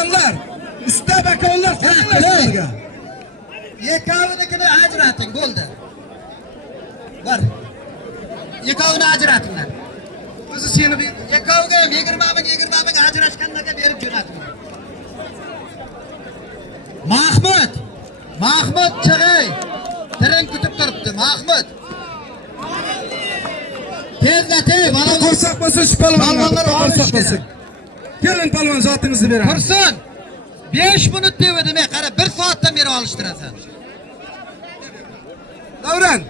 bakonlar. Usta bakonlar sizlarga. Ikkovinikini ajrating, bo'ldi. Bor. Ikkovini ajratinglar. O'zi seni ikkoviga 20 ming ajrashganlarga berib jo'nating. Mahmud chig'ay. Tren kutib turibdi, Mahmud. Tezlatay, mana qo'rsoq bo'lsa shu palvonlar qo'rsoq bo'lsa. Kelin palvon zotingizni beraman. Tursun. 5 minut dedi demay, qara 1 soatdan beri olishtirasan. Davron,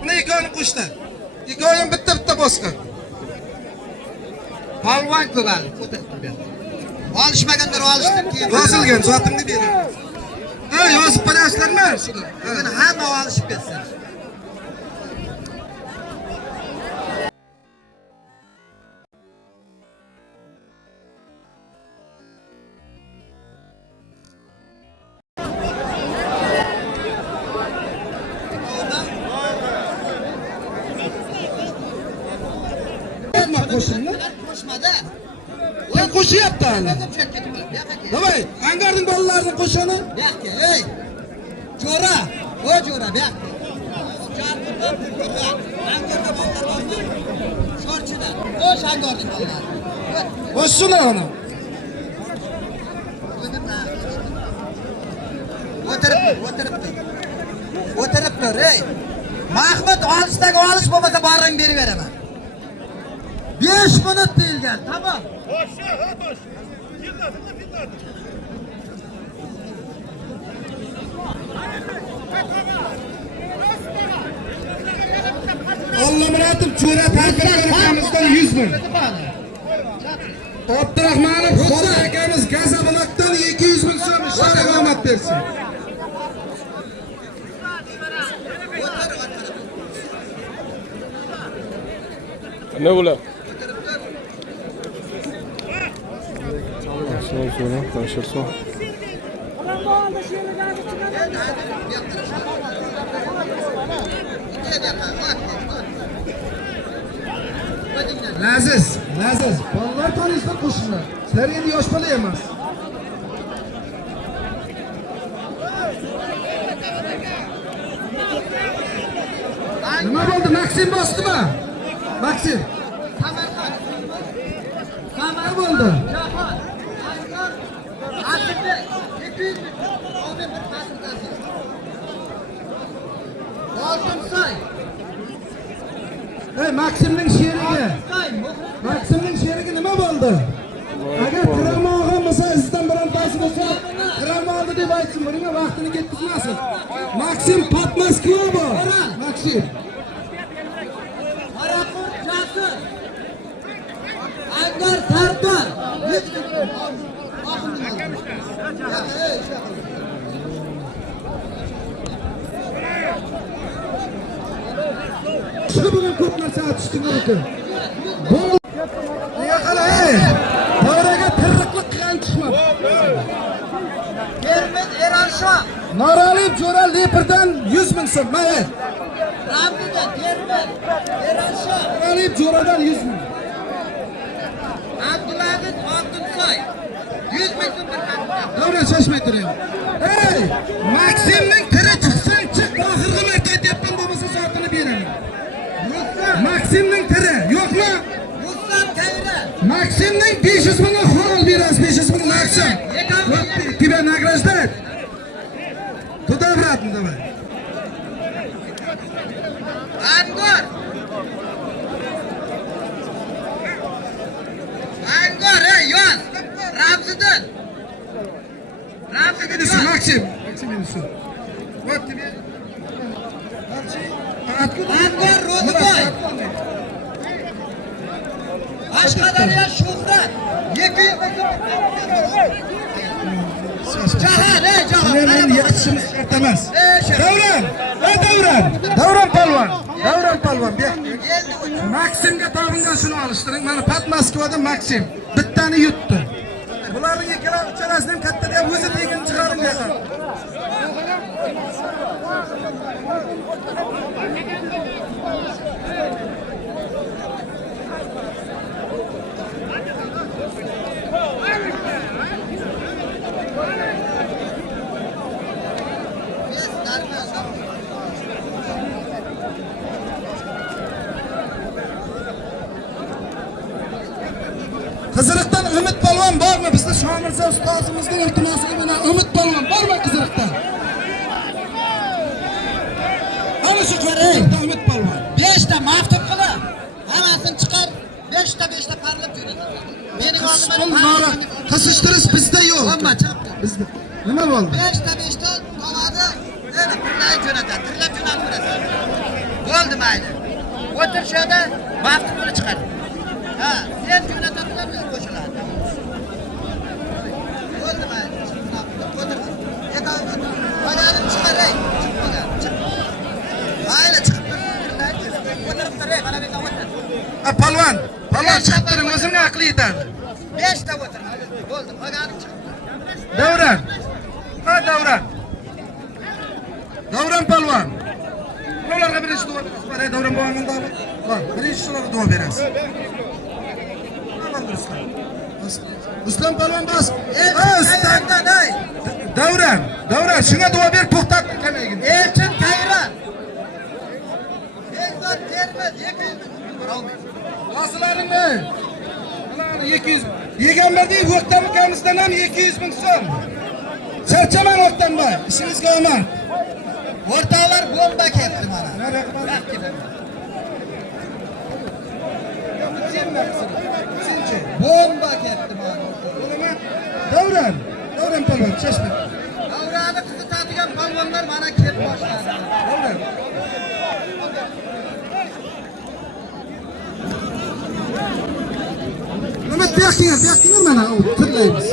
buni ikkovini qo'shdi. Ikkovini bitta bosqa. Palvon ko'gal, olishmaganlar olishdi keyin. Yozilgan zotimni beraman. Ha, yozib qo'yasizlarmi shuni? Bugun hamma olishib ketsin. Qo'shmada. Kim qo'shyapti hali? Davay, Angarding bolalarining qo'shini. Bu yoqqa, ey. Jo'ra, o jo'ra, bu yoqqa. Angarda bolalar bormi? Shorchidan. Qo'sh Angarding bolalari. Qo'shsina ona. O'tirib tur, ey. Mahmud olishdagi olish bo'lmasa boring berib beraman. 5 minut deyilgan, tamam. Ollamuratim Jo'ra tarbiyalanganimizdan 100 ming. Abdurahmonov Xo'ja akamiz Gazabulakdan 200 ming so'm sharomat bersin. Ne ulan? Sonra başarsan. Laziz. Bolalar tanışlar qo'shinlar. Sizlar endi yosh bola emas. Nima bo'ldi? Maksim bosdimi? Maksim. Qamar bo'ldi. Hey, Maksimning sherigi nima bo'ldi? Agar kiramog'im bo'lsa, sizdan birontasi bo'lsa, kiramog'i deb aytsin, bunga vaqtini ketkazmasin. Maksim Patmoskva bor. Maksim. Angar Sardor. Shu bugun ko'p narsa aytishdim ekan. Bu nega qala, ey. To'raga tirriqlik qilgan chiqma. Ermit Eranshoh. Noraliyev Jo'ra Leperdan 100 ming so'm. Mana. Ramzidan Ermit Eranshoh. Noraliyev Jo'radan 100 ming. Abdulaziz Oltinsoy 100 ming so'm bir hafta. Davron shoshmay turing. Ey, Maksimning tiri chiqsin-chi, oxirgi marta aytayapman, bo'lmasa soatini beraman. Maksimning tiri yo'qmi? Rustam Kayra. Maksimning 500 ming xorol berasiz, 500 ming Maksim. Тебя награждают? Туда-обратно давай. Angor, ey, yoz. Ramzidan. Максим, минусы. Вот тебе. Angor Ro'ziboy. Qashqadaryo Shuhrat 200 ming Jahan, Men yetishimiz shart emas. Davron palvon. Maksimga tog'indan shuni olishtiring. Mana Patmoskvada Maksim bittani yutdi. Bularning uchalasining ham katta deb o'zi tegin chiqaring degan. Qiziriqdan Umid polvon bormi? Bizda Shomirza ustozimizning iltimosiga binoan Umid polvon bormi Qiziriqdan? Ana shu Qiziriqdan Umid polvon. 5 ta maktub qilib, hammasini chiqar. 5 ta parlab jo'natasan. Mening oldimda qisishtirish bizda yo'q. Hamma chapdi. Bizda. Nima bo'ldi? 5 ta tomadi. Endi pullar jo'natasan, tirlab jo'natasan. Bo'ldi mayli. O'tir shu yerda maktubni chiqar. Ha, sen jo'natasan, biz qo'shiladi. Bo'ldi mayli. O'tir. Yetarli. Paganim chiqar, ey. Mayli chiqib tur. O'tirib tur, ey, mana bu yerda o'tir. Polvon chiqib turing, o'zimning aqli yetadi. 5 ta o'tir. Bo'ldi, paganim chiqib. Davron. Ha, Davron. Davron polvon. Ularga birinchi duo berasiz. Mana Davron bo'lgandan davr. Bor, birinchi shularga duo berasiz. Ruslan polvon bas. Ustadan ey. Davron, shunga duo ber, to'xtat kamaygin. Elchin Tayra. Elzor Termiz 200 ming. Hozirlaringni. Mana 200. Yeganberdek O'ktam ukamizdan ham 200 ming so'm. Charchaman O'ktamboy, ishingizga omad. O'rtoqlar bomba ketdi mana. Bomba ketdi mana. Davron polvon, chashma. Davrani qizitadigan polvonlar mana kelib boshladi. Davron. Nima buyoqqa mana tirlaymiz.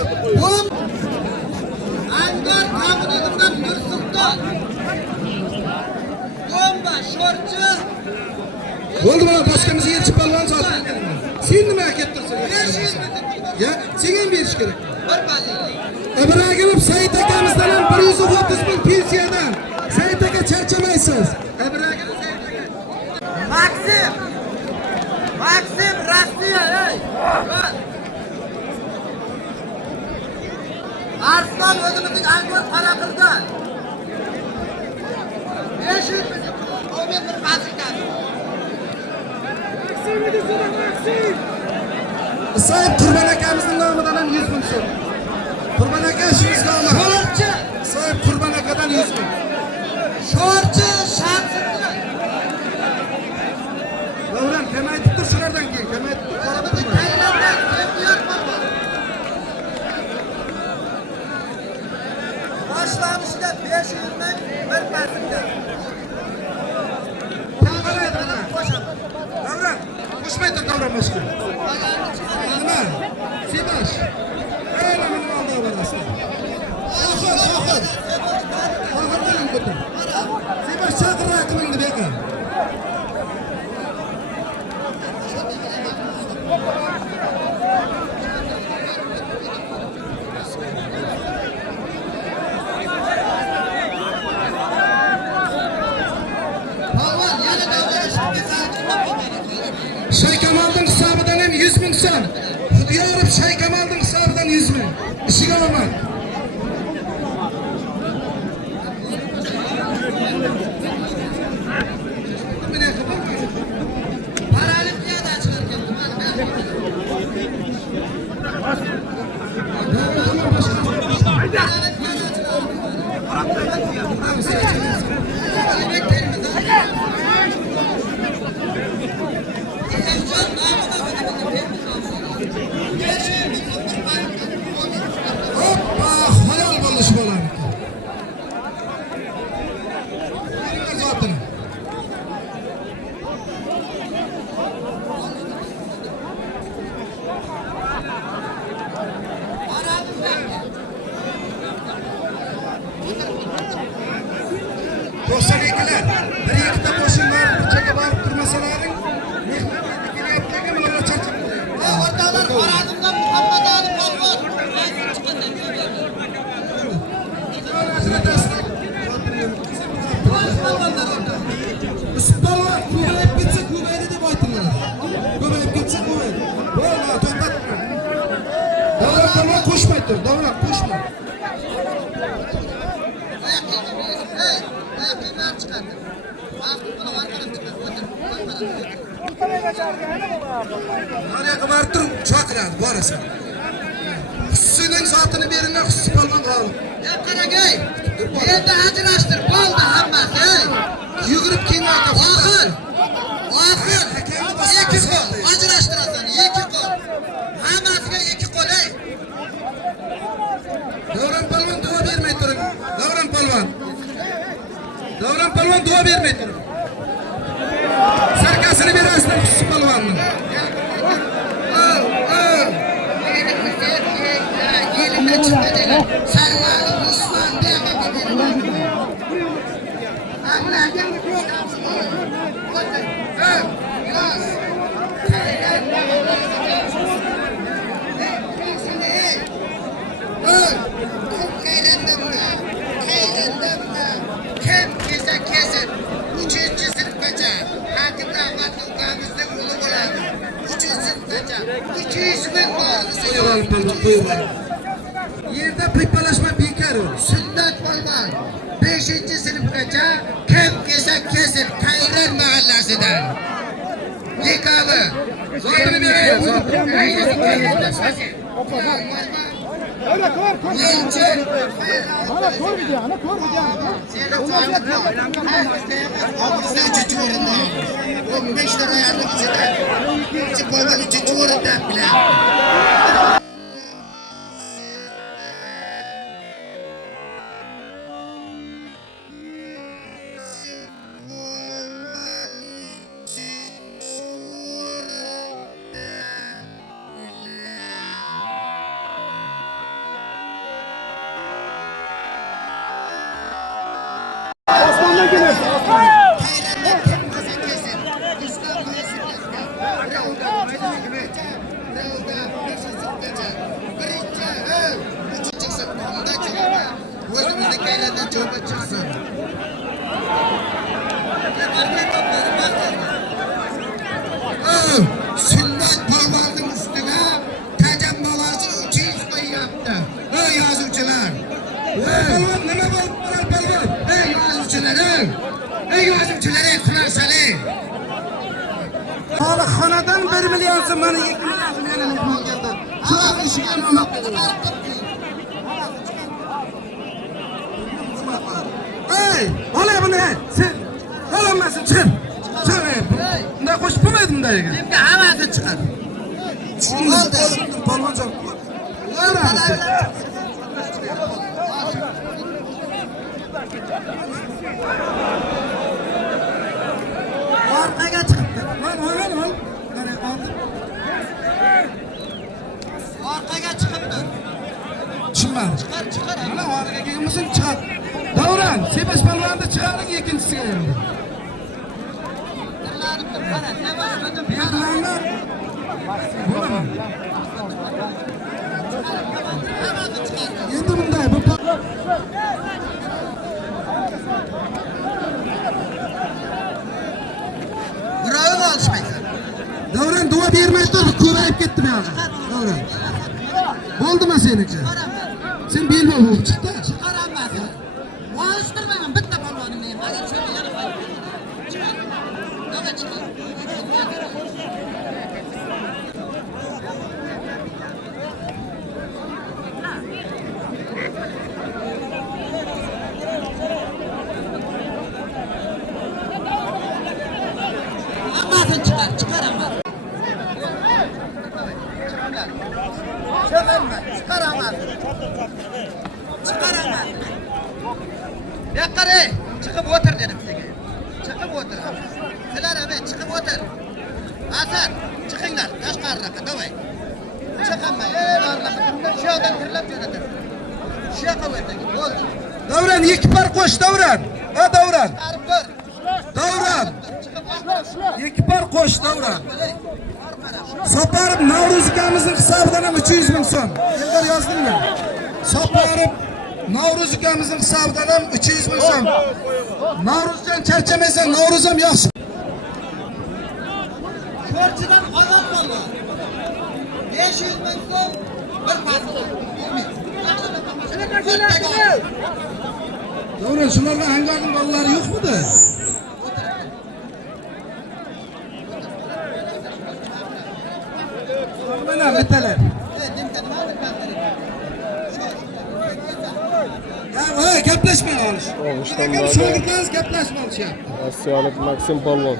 Angar Abdulazizdan Nursulton. Bomba shorchi. Bo'ldi mana boshqamizga yetib polvon zotni. Sen nima ketdirsan? Ya, senga berish kerak. Bir bazinlik. Ibragimov Said akamizdan ham 130 ming pensiyadan. Said aka charchamaysiz. Ibragimov Said aka. Maksim Rossiya, ey. Arslan o'zimizning Angor Qaraqirdan. 500 ming. O men bir bazindan. Said Qurbon akamizning nomidan ham 100 ming so'm. Qurbon aka ishingizga omad. Shorchi. Said Qurbon akadan 100 ming. Shorchi Shamsiddin. Davron kamaytib tur shulardan keyin, kamaytib tur. Tayyorlar, tayyor bo'ldi. Boshlanishda 500 ming bir bazindan. Davron, qo'shmay tur Davron boshqa. Nima? Sebash. Ana men oldi borasiz. Oxir. Oxirdan o'tdim. Sebash chaqir raqamingni beka. Shaykamolning hisobidan ham 100 ming so'm. Xudiyorov Shaykamolning hisobidan 100 ming. Ishiga omad. Paralimpiyadan chiqargan. Hoppa, halol bo'lish bo'ladi. Zotini. Do'stlarlar, bir ikkita qo'shinlar burchaga borib turmasalaring, mehnatga kelyapti-ku, mana charchab. O'rtoqlar Xorazmdan Muhammad Ali polvon. Polvon ko'payib ketsa ko'paydi deb aytdilar. Ko'payib ketsa ko'paydi. Bo'lma, to'xtat. Davron polvon qo'shmay tur, Davron qo'shma. Ey, ayaqlar chiqadi. Vaqt qilib chiqadi. Nereye kadar dur? Çok rahat, varasın. Senin zatını birine kısıp alman kalın. Ya Karagöy, yerdə acılaşdır, boldu hammasi. Yugurub kim var? Axır, iki kol, acılaştırasan, iki kol. Hammasiga iki kol, ey. Davran Palvan dua vermey turun. Davran Palvan. Davran Palvan dua vermey turun. Sarkasını verasın kısıp Palvan'ın. Al. Yelinden çıkmayacaklar. Sallallahu Osman diyemem dedim. Allah'ım. Kim keser. Üçüncü sınıftaca. Hakimler Abdülkamiz'de ulu buladı. Üçüncü sınıftaca. 200 bin var. Buyurun Palvan, buyurun. Yerde paypalaşma bekar ol. Sünnet Palvan. 5. sınıftaca kim keser. Kayran mahallesinden. Yıkalı. Zatını vereyim. Üçüncü orunda. 15 lira yardım içinde. Çıkmadan üçüncü orunda bile. Osman'dan geliyor. Sünnet Palvan'ın üstüne tecem babası 200 koyu yaptı. Ey yazıcılar! Palvan neme oldu Palvan? Ey yazıcılar! Ey yazıcılar! Fransa'lı! Hala xanadan 1 milyon zamanı 2 milyon zamanı olganda. Şu işi yapmamak lazım. Ey, hala bu ne? Sen olamazsın çıkın. Çıkın. Ne koşup bulmaydım da ya. Şimdi havası çıkar. Oldu. Palvancan. Yaramazsın. Ortaya çıktı. Lan. Ortaya çıktı. Çıkma. Çıkar. Mana oraya gelmesin çıkar. Davran, Sebaş Palvan'da çıkarın ikincisiga endi. Tırlanıp dur bana. Ne başladım? Berdilanlar. Bo'laman. Endi bunday bu Buravı mı alışmayın? Davran dua bermay tur, ko'payib ketdi bu yoqda. Davran. Bo'ldimi seniki? Sen belma bo'lib chiqdi. Çıkaramazsın. Alıştırmayın. Bitti balonum benim. Hadi şöyle yanıma. Çıkar. Evet çıkar. Amazın çıkar ama. Çıkaramaz. Yakarı, çıkıp otur dedim size. Çıkıp otur. Sizler abi çıkıp otur. Hasan, çıkınlar. Taş karraka, davay. Çıkınma, varlaka. Şu yoldan kırılıp yönetir. Şu yaka öteki, oldu. Davran, iki par qo'sh Davran. Ha Davran. Çıkarıp dur. Davran. Çıkıp otur. İki par qo'sh Davran. Saparib Navruz ukamizning hisobidan ham 300 ming so'm. Eldor yozdingmi? Saparib Navruz ukamizning hisobidan ham 300 ming so'm. Navruzjon charchamaysan, Navruz ham yaxshi. Körçüden azat oldu. 500 bin son bir paslı. Davran, shularga hangarning bolalari yo'qmidi? Mana bitalar. Ha, gaplashmay olish. Olishdan Shogirdlaringiz gaplashmay olishyapti. Rossiyalik Maksim Polvon.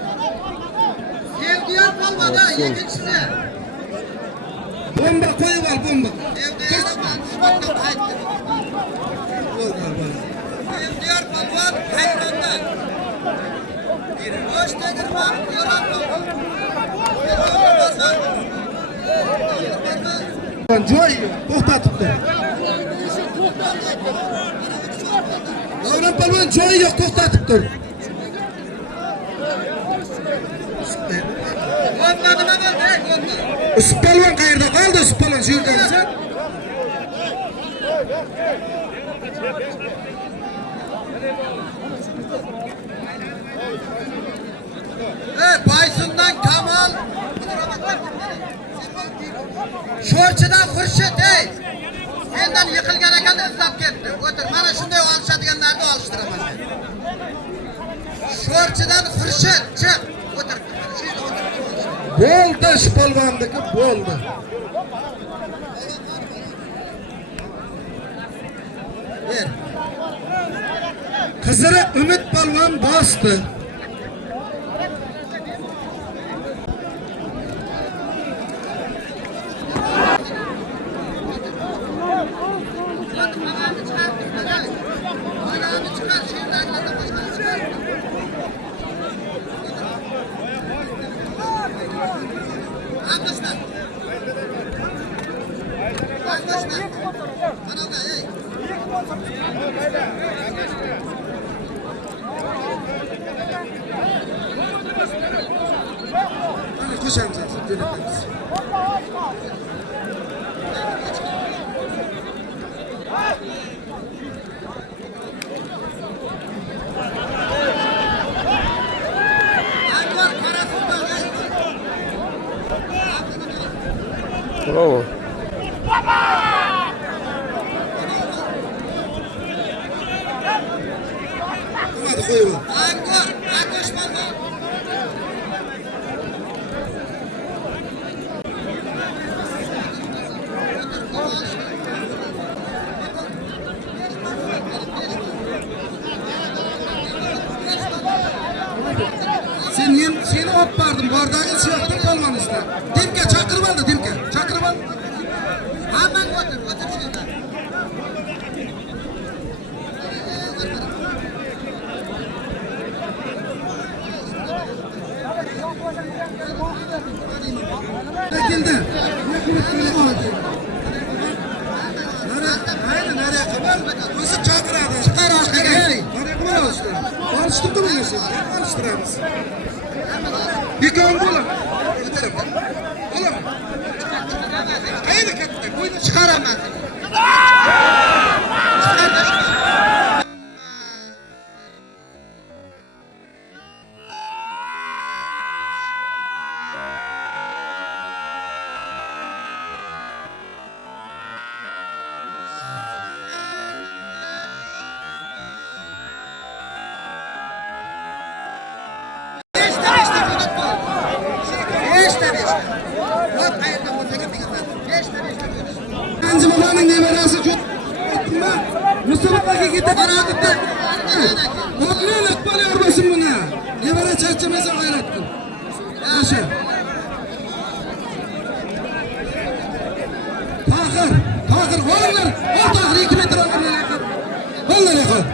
Sevdiyor polvon ha, yeginchisi. Bomba qo'yib ol, bomba. Sevdiyor manishmakdan qaytdi. Sevdiyor polvon hayrondan. Bosh tegirmon yo'rab polvon. Joy to'xtatibdi. Davron polvon joyi yo'q, to'xtatib tur. Bomba nima bo'ldi? Bomba. Usip polvon qayerda qoldi? Usip polvon shu yerdamisiz? Baysundan Kamal. Sho'rchidan Xurshid, ey. Mendan yiqilgan ekan izlab ketdi. O'tir, mana shunday olishadiganlarni olishtiraman. Sho'rchidan Xurshid, chiq. O'tir. Shu yerda o'tir. Bo'ldi, shu polvonniki bo'ldi. Ber. Qiziri Umid polvon bosdi. Mana qo'shamiz, jo'natamiz. Bravo. Hadi qo'yib ol. Angor, Akosh polvon. Seni olib bordim, bordagi siyoqdan polvonizda. Demga chaqirib oldi, demga. Chaqirib ol. Hamman o'tir, o'tir shu yerda. Keldi. Nereye kadar? Nasıl çağırdı? Çıkar aşkına. Nereye kadar alıştı? Alıştırdı mı siz? Alıştırırız. Bir gün bulun. Oğlum. Haydi kattı. Buyurun çıkaramaz. Babanın neverası çok etme. Mustafa'ya gidip aradın da. Oğlum akbal yorbasın buna. Nevere çerçemesi hayrattın. Yaşa. Tahir, oğullar. O tahir 2 metre oğullar yakın. Oğullar yakın.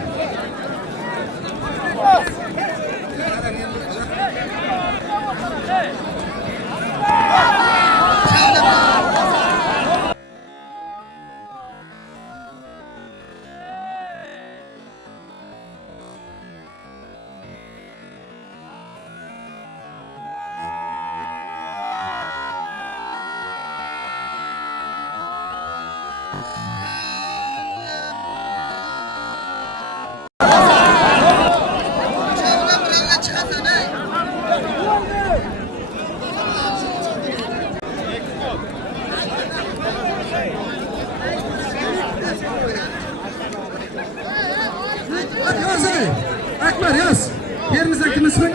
Akbar yaz. Yerimizdeki ismi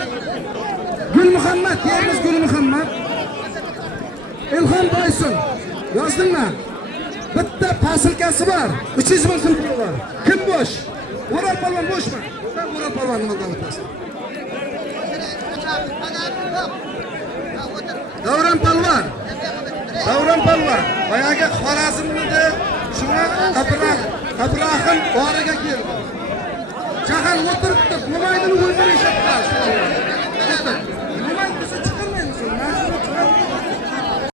Gül Muhammed. Yerimiz Gül Muhammed. İlham Baysun. Yazdın mı? Bitta pasilkasi var. 300 ming so'm puli var. Kim boş? O'ral polvon boşmi? Sen O'ral polvonni oldida o'tasan. Davron polvon. Davron polvon. Boyagi Xorazmnida shuna Abrohim origa keldi. Shahar o'tiribdi, mo'maydini o'zini eshitdi.